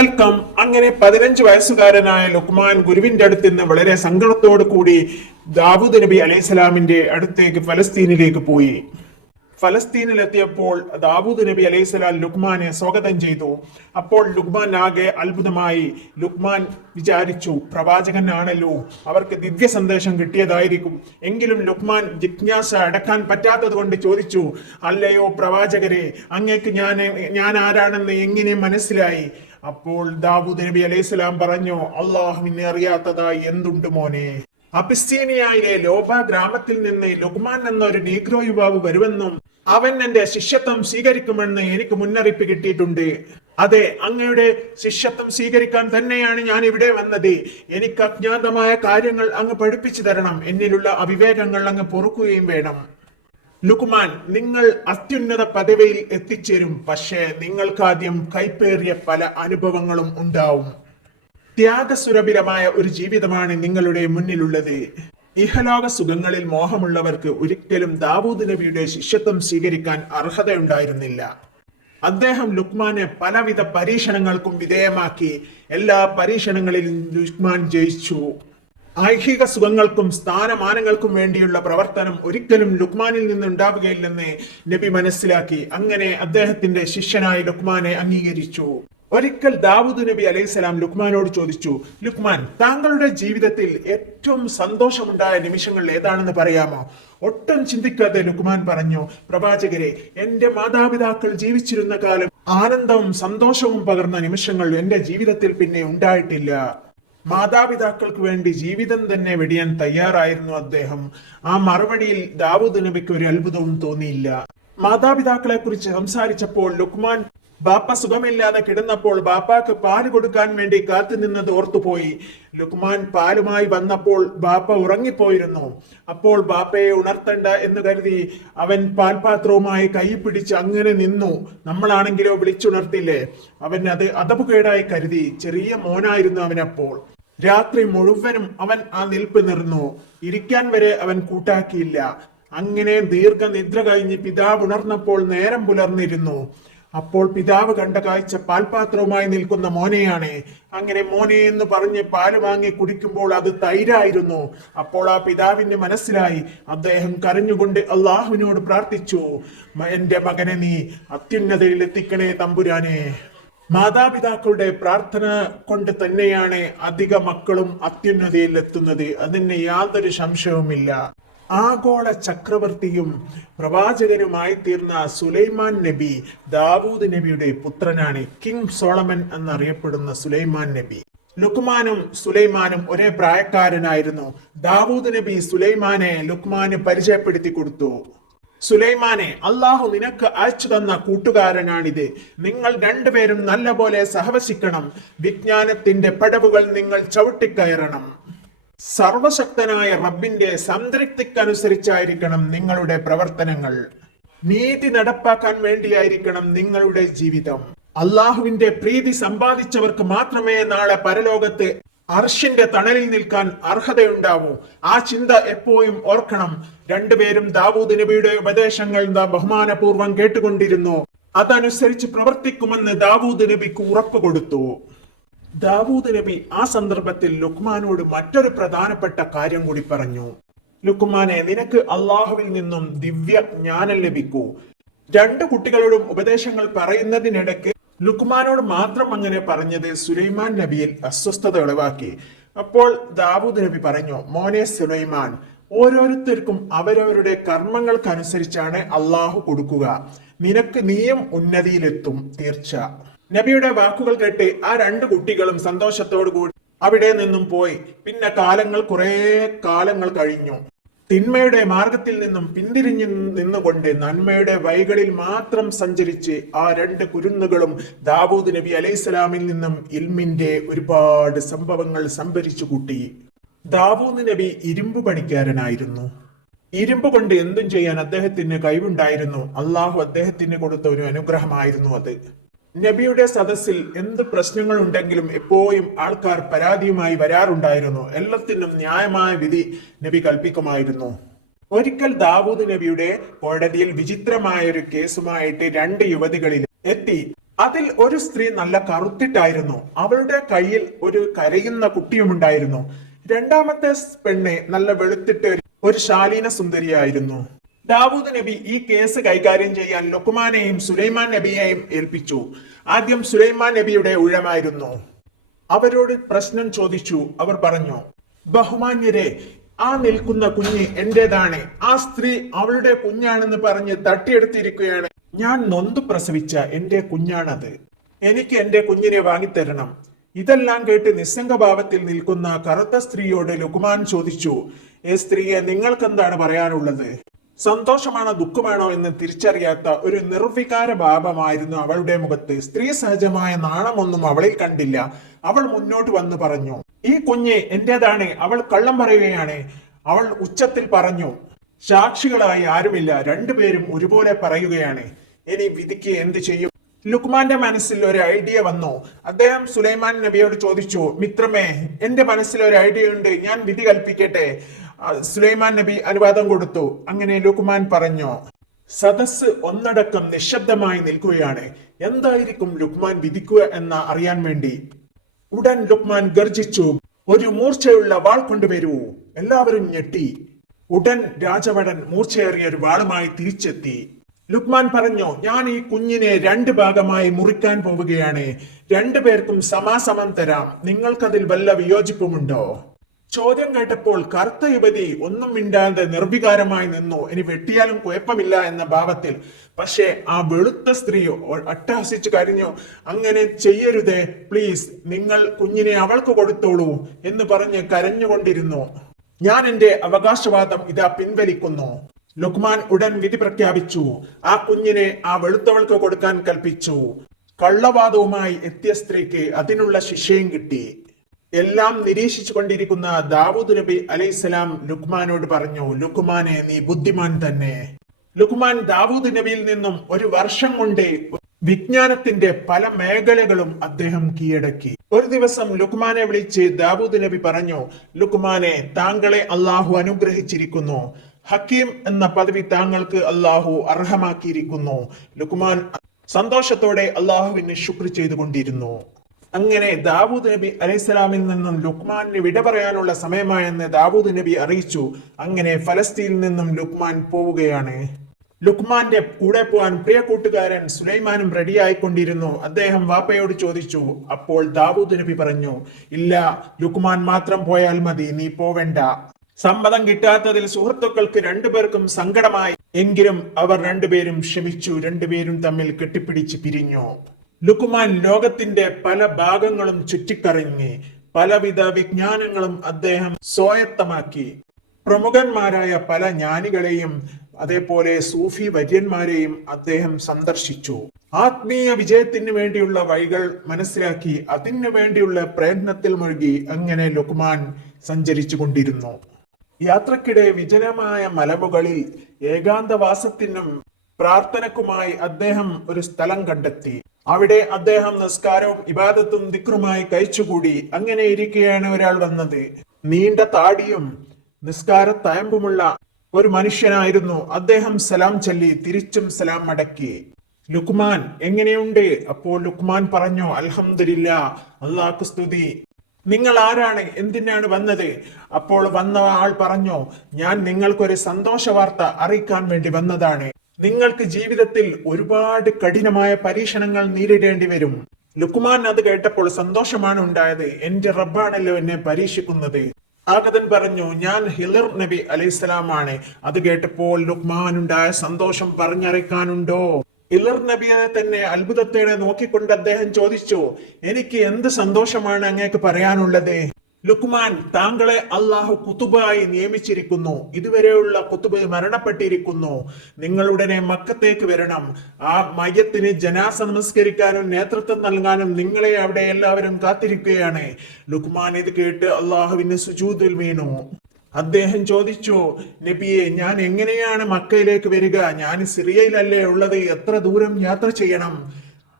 Welcome. അങ്ങനെ 15 വയസ്സുകാരനായ ലുക്മാൻ ഗുരുവിന്റെ അടുത്ത് നിന്ന് വളരെ സങ്കടത്തോടു കൂടി ദാവൂദ് നബി അലൈഹിസ്സലാമിന്റെ അടുത്തേക്ക് ഫലസ്തീനിലേക്ക് പോയി. ഫലസ്തീനിലെത്തിയപ്പോൾ ദാവൂദ് നബി അലൈഹിസ്സലാം ലുക്മാനെ സ്വാഗതം ചെയ്തു. അപ്പോൾ ലുക്മാൻ ആകെ അത്ഭുതമായി. ലുക്മാൻ വിചാരിച്ചു, പ്രവാചകനാണല്ലോ, അവർക്ക് ദിവ്യ സന്ദേശം കിട്ടിയതായിരിക്കും. എങ്കിലും ലുക്മാൻ ജിജ്ഞാസ അടക്കാൻ പറ്റാത്തത് കൊണ്ട് ചോദിച്ചു, അല്ലയോ പ്രവാചകരെ, അങ്ങേക്ക് ഞാൻ ആരാണെന്ന് എങ്ങനെ മനസ്സിലായി? അപ്പോൾ ദാവൂദ് നബി അലൈഹിസ്സലാം പറഞ്ഞു, അള്ളാഹുവിനെ അറിയാത്തതായി എന്തുണ്ട് മോനെ? അബിസ്സീനിയയിലെ ലോബ ഗ്രാമത്തിൽ നിന്ന് ലുക്മാൻ എന്നൊരു നീഗ്രോ യുവാവ് വരുമെന്നും അവൻ എന്റെ ശിഷ്യത്വം സ്വീകരിക്കുമെന്ന് എനിക്ക് മുന്നറിയിപ്പ് കിട്ടിയിട്ടുണ്ട്. അതെ, അങ്ങയുടെ ശിഷ്യത്വം സ്വീകരിക്കാൻ തന്നെയാണ് ഞാൻ ഇവിടെ വന്നത്. എനിക്ക് അജ്ഞാതമായ കാര്യങ്ങൾ അങ്ങ് പഠിപ്പിച്ചു തരണം. എന്നിലുള്ള അവിവേകങ്ങൾ അങ്ങ് പൊറുക്കുകയും വേണം. ലുക്മാൻ, നിങ്ങൾ അത്യുന്നത പദവിയിൽ എത്തിച്ചേരും. പക്ഷേ നിങ്ങൾക്കാദ്യം കൈപ്പേറിയ പല അനുഭവങ്ങളും ഉണ്ടാവും. ത്യാഗസുരഭിലമായ ഒരു ജീവിതമാണ് നിങ്ങളുടെ മുന്നിലുള്ളത്. ഇഹലോക സുഖങ്ങളിൽ മോഹമുള്ളവർക്ക് ഒരിക്കലും ദാവൂദ് നബിയുടെ ശിഷ്യത്വം സ്വീകരിക്കാൻ അർഹതയുണ്ടായിരുന്നില്ല. അദ്ദേഹം ലുക്മാനെ പലവിധ പരീക്ഷണങ്ങൾക്കും വിധേയമാക്കി. എല്ലാ പരീക്ഷണങ്ങളിലും ലുക്മാൻ ജയിച്ചു. ഐഹിക സുഖങ്ങൾക്കും സ്ഥാനമാനങ്ങൾക്കും വേണ്ടിയുള്ള പ്രവർത്തനം ഒരിക്കലും ലുക്മാനിൽ നിന്നുണ്ടാവുകയില്ലെന്ന് നബി മനസ്സിലാക്കി. അങ്ങനെ അദ്ദേഹത്തിന്റെ ശിഷ്യനായി ലുക്മാനെ അംഗീകരിച്ചു. ഒരിക്കൽ ദാവൂദ് നബി അലൈഹിസ്സലാം ലുക്മാനോട് ചോദിച്ചു, ലുക്മാൻ, താങ്കളുടെ ജീവിതത്തിൽ ഏറ്റവും സന്തോഷമുണ്ടായ നിമിഷങ്ങൾ ഏതാണെന്ന് പറയാമോ? ഒട്ടും ചിന്തിക്കാതെ ലുക്മാൻ പറഞ്ഞു, പ്രവാചകരെ, എന്റെ മാതാപിതാക്കൾ ജീവിച്ചിരുന്ന കാലം ആനന്ദവും സന്തോഷവും പകർന്ന നിമിഷങ്ങൾ എന്റെ ജീവിതത്തിൽ പിന്നെ ഉണ്ടായിട്ടില്ല. മാതാപിതാക്കൾക്ക് വേണ്ടി ജീവിതം തന്നെ വെടിയാൻ തയ്യാറായിരുന്നു അദ്ദേഹം. ആ മറുപടിയിൽ ദാവൂദ് നബിക്ക് ഒരു അത്ഭുതവും തോന്നിയില്ല. മാതാപിതാക്കളെ കുറിച്ച് സംസാരിച്ചപ്പോൾ ലുക്മാൻ ബാപ്പ സുഖമില്ലാതെ കിടന്നപ്പോൾ ബാപ്പാക്ക് പാല് കൊടുക്കാൻ വേണ്ടി കാത്തുനിന്നത് ഓർത്തുപോയി. ലുക്മാൻ പാലുമായി വന്നപ്പോൾ ബാപ്പ ഉറങ്ങിപ്പോയിരുന്നു. അപ്പോൾ ബാപ്പയെ ഉണർത്തണ്ട എന്ന് കരുതി അവൻ പാൽപാത്രവുമായി കൈ പിടിച്ച് അങ്ങനെ നിന്നു. നമ്മളാണെങ്കിലോ വിളിച്ചുണർത്തില്ലേ? അവൻ അത് അതപുകേടായി കരുതി. ചെറിയ മോനായിരുന്നു അവനപ്പോൾ. രാത്രി മുഴുവനും അവൻ ആ നിൽപ്പ് നിർന്നു. ഇരിക്കാൻ വരെ അവൻ കൂട്ടാക്കിയില്ല. അങ്ങനെ ദീർഘനിദ്ര കഴിഞ്ഞ് പിതാവ് ഉണർന്നപ്പോൾ നേരം പുലർന്നിരുന്നു. അപ്പോൾ പിതാവ് കണ്ട കാഴ്ച പാൽപാത്രവുമായി നിൽക്കുന്ന മോനെയാണ്. അങ്ങനെ മോനെ എന്ന് പറഞ്ഞ് പാല് വാങ്ങി കുടിക്കുമ്പോൾ അത് തൈരായിരുന്നു. അപ്പോൾ ആ പിതാവിന്റെ മനസ്സിലായി. അദ്ദേഹം കരഞ്ഞുകൊണ്ട് അള്ളാഹുവിനോട് പ്രാർത്ഥിച്ചു, എന്റെ മകനെ നീ അത്യുന്നതയിൽ എത്തിക്കണേ തമ്പുരാനെ. മാതാപിതാക്കളുടെ പ്രാർത്ഥന കൊണ്ട് തന്നെയാണ് അധിക മക്കളും അത്യുന്നതയിൽ എത്തുന്നത്. അതിന് യാതൊരു സംശയവുമില്ല. ആഗോള ചക്രവർത്തിയും പ്രവാചകനുമായി തീർന്ന സുലൈമാൻ നബി ദാവൂദ് നബിയുടെ പുത്രനാണ്. കിങ് സോളമൻ എന്നറിയപ്പെടുന്ന സുലൈമാൻ നബി. ലുക്മാനും സുലൈമാനും ഒരേ പ്രായക്കാരനായിരുന്നു. ദാവൂദ് നബി സുലൈമാനെ ലുക്മാന് പരിചയപ്പെടുത്തി കൊടുത്തു. സുലൈമാനെ, അള്ളാഹു നിനക്ക് അയച്ചു തന്ന കൂട്ടുകാരനാണിത്. നിങ്ങൾ രണ്ടുപേരും നല്ലപോലെ സഹവസിക്കണം. വിജ്ഞാനത്തിന്റെ പടവുകൾ നിങ്ങൾ ചവിട്ടിക്കയറണം. സർവശക്തനായ റബ്ബിന്റെ സംതൃപ്തിക്കനുസരിച്ചായിരിക്കണം നിങ്ങളുടെ പ്രവർത്തനങ്ങൾ. നീതി നടപ്പാക്കാൻ വേണ്ടിയായിരിക്കണം നിങ്ങളുടെ ജീവിതം. അള്ളാഹുവിന്റെ പ്രീതി സമ്പാദിച്ചവർക്ക് മാത്രമേ നാളെ പരലോകത്ത് അർഷിന്റെ തണലിൽ നിൽക്കാൻ അർഹതയുണ്ടാവൂ. ആ ചിന്ത എപ്പോഴും ഓർക്കണം. രണ്ടുപേരും ദാവൂദ് നബിയുടെ ഉപദേശങ്ങൾ ബഹുമാനപൂർവ്വം കേട്ടുകൊണ്ടിരുന്നു. അതനുസരിച്ച് പ്രവർത്തിക്കുമെന്ന് ദാവൂദ് നബിക്ക് ഉറപ്പ് കൊടുത്തു. ദാവൂദ് നബി ആ സന്ദർഭത്തിൽ ലുക്മാനോട് മറ്റൊരു പ്രധാനപ്പെട്ട കാര്യം കൂടി പറഞ്ഞു. ലുക്മാനെ, നിനക്ക് അള്ളാഹുവിൽ നിന്നും ദിവ്യ ജ്ഞാനം ലഭിക്കൂ. രണ്ടു കുട്ടികളോടും ഉപദേശങ്ങൾ പറയുന്നതിനിടയ്ക്ക് ലുക്മാനോട് മാത്രം അങ്ങനെ പറഞ്ഞത് സുലൈമാൻ നബിയിൽ അസ്വസ്ഥത ഉളവാക്കി. അപ്പോൾ ദാവൂദ് നബി പറഞ്ഞു, മോനെ സുലൈമാൻ, ഓരോരുത്തർക്കും അവരവരുടെ കർമ്മങ്ങൾക്കനുസരിച്ചാണ് അള്ളാഹു കൊടുക്കുക. നിനക്ക് നീയും ഉന്നതിയിലെത്തും തീർച്ച. നബിയുടെ വാക്കുകൾ കേട്ട് ആ രണ്ടു കുട്ടികളും സന്തോഷത്തോടു കൂടി അവിടെ നിന്നും പോയി. പിന്നെ കുറെ കാലങ്ങൾ കഴിഞ്ഞു. തിന്മയുടെ മാർഗത്തിൽ നിന്നും പിന്തിരിഞ്ഞു നിന്നുകൊണ്ട് നന്മയുടെ വഴികളിൽ മാത്രം സഞ്ചരിച്ച് ആ രണ്ട് കുരുന്നുകളും ദാവൂദ് നബി അലൈഹിസ്സലാമിൽ നിന്നും ഇൽമിന്റെ ഒരുപാട് സംഭവങ്ങൾ സംഭരിച്ചു കൂട്ടി. ദാവൂദ് നബി ഇരുമ്പ് പണിക്കാരനായിരുന്നു. ഇരുമ്പ് കൊണ്ട് എന്തും ചെയ്യാൻ അദ്ദേഹത്തിന് കഴിവുണ്ടായിരുന്നു. അള്ളാഹു അദ്ദേഹത്തിന് കൊടുത്ത ഒരു അനുഗ്രഹമായിരുന്നു അത്. നബിയുടെ സദസ്സിൽ എന്ത് പ്രശ്നങ്ങൾ ഉണ്ടെങ്കിലും എപ്പോഴും ആൾക്കാർ പരാതിയുമായി വരാറുണ്ടായിരുന്നു. എല്ലാത്തിനും ന്യായമായ വിധി നബി കൽപ്പിക്കുമായിരുന്നു. ഒരിക്കൽ ദാവൂദ് നബിയുടെ കോടതിയിൽ വിചിത്രമായ ഒരു കേസുമായിട്ട് രണ്ട് യുവതികളിൽ എത്തി. അതിൽ ഒരു സ്ത്രീ നല്ല കറുത്തിട്ടായിരുന്നു. അവളുടെ കയ്യിൽ ഒരു കരയുന്ന കുട്ടിയുമുണ്ടായിരുന്നു. രണ്ടാമത്തെ പെണ്ണ് നല്ല വെളുത്തിട്ട് ഒരു ശാലീന സുന്ദരിയായിരുന്നു. ദാവൂദ് നബി ഈ കേസ് കൈകാര്യം ചെയ്യാൻ ലുക്മാനെയും സുലൈമാൻ നബിയെയും ഏൽപ്പിച്ചു. ആദ്യം സുലൈമാൻ നബിയുടെ ഊഴമായിരുന്നു. അവരോട് പ്രശ്നം ചോദിച്ചു. അവർ പറഞ്ഞു, ബഹുമാന്യരെ, ആ നിൽക്കുന്ന കുഞ്ഞ് എന്റേതാണ്. ആ സ്ത്രീ അവളുടെ കുഞ്ഞാണെന്ന് പറഞ്ഞ് തട്ടിയെടുത്തിരിക്കുകയാണ്. ഞാൻ നൊന്തു പ്രസവിച്ച എന്റെ കുഞ്ഞാണത്. എനിക്ക് എന്റെ കുഞ്ഞിനെ വാങ്ങിത്തരണം. ഇതെല്ലാം കേട്ട് നിസ്സംഗഭാവത്തിൽ നിൽക്കുന്ന കറുത്ത സ്ത്രീയോട് ലുക്മാൻ ചോദിച്ചു, സ്ത്രീയെ, നിങ്ങൾക്ക് എന്താണ് പറയാനുള്ളത്? സന്തോഷമാണോ ദുഃഖമാണോ എന്ന് തിരിച്ചറിയാത്ത ഒരു നിർവികാര ഭാവമായിരുന്നു അവളുടെ മുഖത്ത്. സ്ത്രീ സഹജമായ നാണമൊന്നും അവളിൽ കണ്ടില്ല. അവൾ മുന്നോട്ട് വന്ന് പറഞ്ഞു, ഈ കുഞ്ഞ് എന്റേതാണ്. അവൾ കള്ളം പറയുകയാണ്. അവൾ ഉച്ചത്തിൽ പറഞ്ഞു, സാക്ഷികളായി ആരുമില്ല, രണ്ടുപേരും ഒരുപോലെ പറയുകയാണ്. ഇനി വിധിക്ക് എന്ത് ചെയ്യും? ലുക്മാന്റെ മനസ്സിൽ ഒരു ഐഡിയ വന്നു. അദ്ദേഹം സുലൈമാൻ നബിയോട് ചോദിച്ചു, മിത്രമേ, എന്റെ മനസ്സിൽ ഒരു ഐഡിയ ഉണ്ട്, ഞാൻ വിധി കൽപ്പിക്കട്ടെ. സുലൈമാൻ നബി അനുവാദം കൊടുത്തു. അങ്ങനെ ലുക്മാൻ പറഞ്ഞു. സദസ് ഒന്നടക്കം നിശബ്ദമായി നിൽക്കുകയാണ്. എന്തായിരിക്കും ലുക്മാൻ വിധിക്കുക എന്ന് അറിയാൻ വേണ്ടി. ഉടൻ ലുക്മാൻ ഗർജിച്ചു, ഒരു മൂർച്ചയുള്ള വാൾ കൊണ്ടുവരൂ. എല്ലാവരും ഞെട്ടി. ഉടൻ രാജവടൻ മൂർച്ചയേറിയ ഒരു വാളുമായി തിരിച്ചെത്തി. ലുക്മാൻ പറഞ്ഞു, ഞാൻ ഈ കുഞ്ഞിനെ 2 ഭാഗമായി മുറിക്കാൻ പോവുകയാണ്. 2 പേർക്കും സമാസമം തരാം. നിങ്ങൾക്കതിൽ വല്ല വിയോജിപ്പുമുണ്ടോ? ചോദ്യം കേട്ടപ്പോൾ കറുത്ത യുവതി ഒന്നും മിണ്ടാതെ നിർവികാരമായി നിന്നു. ഇനി വെട്ടിയാലും കുഴപ്പമില്ല എന്ന ഭാവത്തിൽ. പക്ഷേ ആ വെളുത്ത സ്ത്രീ അട്ടഹസിച്ചു കരഞ്ഞു, അങ്ങനെ ചെയ്യരുതേ, പ്ലീസ്, നിങ്ങൾ കുഞ്ഞിനെ അവൾക്ക് കൊടുത്തോളൂ എന്ന് പറഞ്ഞ് കരഞ്ഞുകൊണ്ടിരുന്നു. ഞാൻ എന്റെ അവകാശവാദം ഇതാ പിൻവലിക്കുന്നു. ലുക്മാൻ ഉടൻ വിധി പ്രഖ്യാപിച്ചു. ആ കുഞ്ഞിനെ ആ വെളുത്തവൾക്ക് കൊടുക്കാൻ കൽപ്പിച്ചു. കള്ളവാദവുമായി എത്തിയ സ്ത്രീക്ക് അതിനുള്ള ശിക്ഷയും കിട്ടി. എല്ലാം നിരീക്ഷിച്ചു കൊണ്ടിരിക്കുന്ന ദാവൂദ് നബി അലൈഹിസ്സലാം ലുക്മാനോട് പറഞ്ഞു, ലുക്മാനെ, നീ ബുദ്ധിമാൻ തന്നെ. ലുക്മാൻ ദാവൂദ് നബിയിൽ നിന്നും 1 വർഷം കൊണ്ട് വിജ്ഞാനത്തിന്റെ പല മേഖലകളും അദ്ദേഹം കീഴടക്കി. ഒരു ദിവസം ലുക്മാനെ വിളിച്ച് ദാവൂദ് നബി പറഞ്ഞു, ലുക്മാനെ, താങ്കളെ അള്ളാഹു അനുഗ്രഹിച്ചിരിക്കുന്നു. ഹക്കീം എന്ന പദവി താങ്കൾക്ക് അള്ളാഹു അർഹമാക്കിയിരിക്കുന്നു. ലുക്മാൻ സന്തോഷത്തോടെ അള്ളാഹുവിന് ശുക്ർ ചെയ്തുകൊണ്ടിരുന്നു. അങ്ങനെ ദാവൂദ് നബി അലൈഹിസ്സലാമിൽ നിന്നും ലുക്മാനിന് വിട പറയാനുള്ള സമയമായെന്ന് ദാവൂദ് നബി അറിയിച്ചു. അങ്ങനെ ഫലസ്തീനിൽ നിന്നും ലുക്മാൻ പോവുകയാണ്. ലുക്മാന്റെ കൂടെ പോകാൻ പ്രിയ കൂട്ടുകാരൻ സുലൈമാനും റെഡിയായിക്കൊണ്ടിരുന്നു. അദ്ദേഹം വാപ്പയോട് ചോദിച്ചു. അപ്പോൾ ദാവൂദ് നബി പറഞ്ഞു, ഇല്ല, ലുക്മാൻ മാത്രം പോയാൽ മതി, നീ പോവേണ്ട. സമ്മതം കിട്ടാത്തതിൽ സുഹൃത്തുക്കൾക്ക് 2 പേർക്കും സങ്കടമായി. എങ്കിലും അവർ 2 പേരും ക്ഷമിച്ചു. 2 പേരും തമ്മിൽ കെട്ടിപ്പിടിച്ച് പിരിഞ്ഞു. ലുക്മാൻ ലോകത്തിന്റെ പല ഭാഗങ്ങളും ചുറ്റിക്കറങ്ങി. പലവിധ വിജ്ഞാനങ്ങളും അദ്ദേഹം സ്വായത്തമാക്കി. പ്രമുഖന്മാരായ പല ജ്ഞാനികളെയും അതേപോലെ സൂഫി വര്യന്മാരെയും അദ്ദേഹം സന്ദർശിച്ചു. ആത്മീയ വിജയത്തിന് വേണ്ടിയുള്ള വഴികൾ മനസ്സിലാക്കി അതിനു വേണ്ടിയുള്ള പ്രയത്നത്തിൽ മുഴുകി അങ്ങനെ ലുക്മാൻ സഞ്ചരിച്ചു കൊണ്ടിരുന്നു. യാത്രക്കിടെ വിജനമായ മലമുകളിൽ ഏകാന്തവാസത്തിനും പ്രാർത്ഥനക്കുമായി അദ്ദേഹം ഒരു സ്ഥലം കണ്ടെത്തി. അവിടെ അദ്ദേഹം നിസ്കാരവും ഇബാദത്തും ദിക്റുമായി കഴിച്ചുകൂടി. അങ്ങനെ ഇരിക്കെയാണ് ഒരാൾ വന്നത്. നീണ്ട താടിയും നിസ്കാരത്തയമ്പുമുള്ള ഒരു മനുഷ്യനായിരുന്നു. അദ്ദേഹം സലാം ചൊല്ലി തിരിച്ചും സലാം മടക്കി. ലുക്മാൻ, എങ്ങനെയുണ്ട്? അപ്പോൾ ലുക്മാൻ പറഞ്ഞു, അൽഹംദുലില്ലാ, അല്ലാഹു സ്തുതി. നിങ്ങൾ ആരാണ്? എന്തിനാണ് വന്നത്? അപ്പോൾ വന്ന ആൾ പറഞ്ഞു, ഞാൻ നിങ്ങൾക്കൊരു സന്തോഷ വാർത്ത അറിയിക്കാൻ വേണ്ടി വന്നതാണ്. നിങ്ങൾക്ക് ജീവിതത്തിൽ ഒരുപാട് കഠിനമായ പരീക്ഷണങ്ങൾ നേരിടേണ്ടി വരും. ലുക്മാൻ അത് കേട്ടപ്പോൾ സന്തോഷമാണ് ഉണ്ടായത്. എന്റെ റബ്ബാണല്ലോ എന്നെ പരീക്ഷിക്കുന്നത്. ആഗതൻ പറഞ്ഞു, ഞാൻ ഹിളർ നബി അലൈഹിസ്സലാമാണ്. അത് കേട്ടപ്പോൾ ലുക്മാനുണ്ടായ സന്തോഷം പറഞ്ഞറിയിക്കാനുണ്ടോ? ഹിളർ നബിയെ തന്നെ അത്ഭുതത്തോടെ നോക്കിക്കൊണ്ട് അദ്ദേഹം ചോദിച്ചു, എനിക്ക് എന്ത് സന്തോഷമാണ് അങ്ങേക്ക് പറയാനുള്ളത്? ലുക്മാൻ, താങ്കളെ അള്ളാഹു കുത്തുബായി നിയമിച്ചിരിക്കുന്നു. ഇതുവരെയുള്ള കുത്തുബ് മരണപ്പെട്ടിരിക്കുന്നു. നിങ്ങളുടനെ മക്കത്തേക്ക് വരണം. ആ മയ്യത്തിന് ജനാസ നമസ്കരിക്കാനും നേതൃത്വം നൽകാനും നിങ്ങളെ അവിടെ എല്ലാവരും കാത്തിരിക്കുകയാണ്. ലുക്മാൻ ഇത് കേട്ട് അള്ളാഹുവിന് സുജൂദിൽ വീണു. അദ്ദേഹം ചോദിച്ചു, നബിയെ, ഞാൻ എങ്ങനെയാണ് മക്കയിലേക്ക് വരിക? ഞാൻ സിറിയയിലല്ലേ ഉള്ളത്, എത്ര ദൂരം യാത്ര ചെയ്യണം?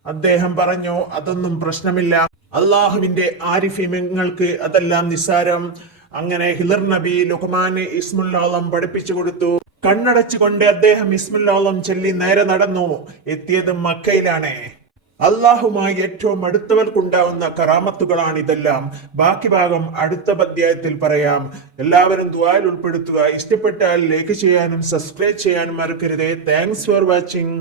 അദ്ദേഹം പറഞ്ഞു, അതൊന്നും പ്രശ്നമില്ല, അള്ളാഹുവിന്റെ ആരിഫ്യങ്ങൾക്ക് അതെല്ലാം നിസ്സാരം. അങ്ങനെ ഹിളർ നബി ലുക്മാന് ഇസ്മുൽ ആളം പഠിപ്പിച്ചു കൊടുത്തു. കണ്ണടച്ചുകൊണ്ട് അദ്ദേഹം ഇസ്മുൽ ആളം ചൊല്ലി നേരെ നടന്നു. എത്തിയത് മക്കയിലാണ്. അള്ളാഹുമായി ഏറ്റവും അടുത്തവർക്കുണ്ടാവുന്ന കറാമത്തുകളാണ് ഇതെല്ലാം. ബാക്കി ഭാഗം അടുത്ത അധ്യായത്തിൽ പറയാം. എല്ലാവരും ദുആയിൽ ഉൾപ്പെടുത്തുക. ഇഷ്ടപ്പെട്ടാൽ ലൈക്ക് ചെയ്യാനും സബ്സ്ക്രൈബ് ചെയ്യാനും മറക്കരുതേ. Thanks for watching.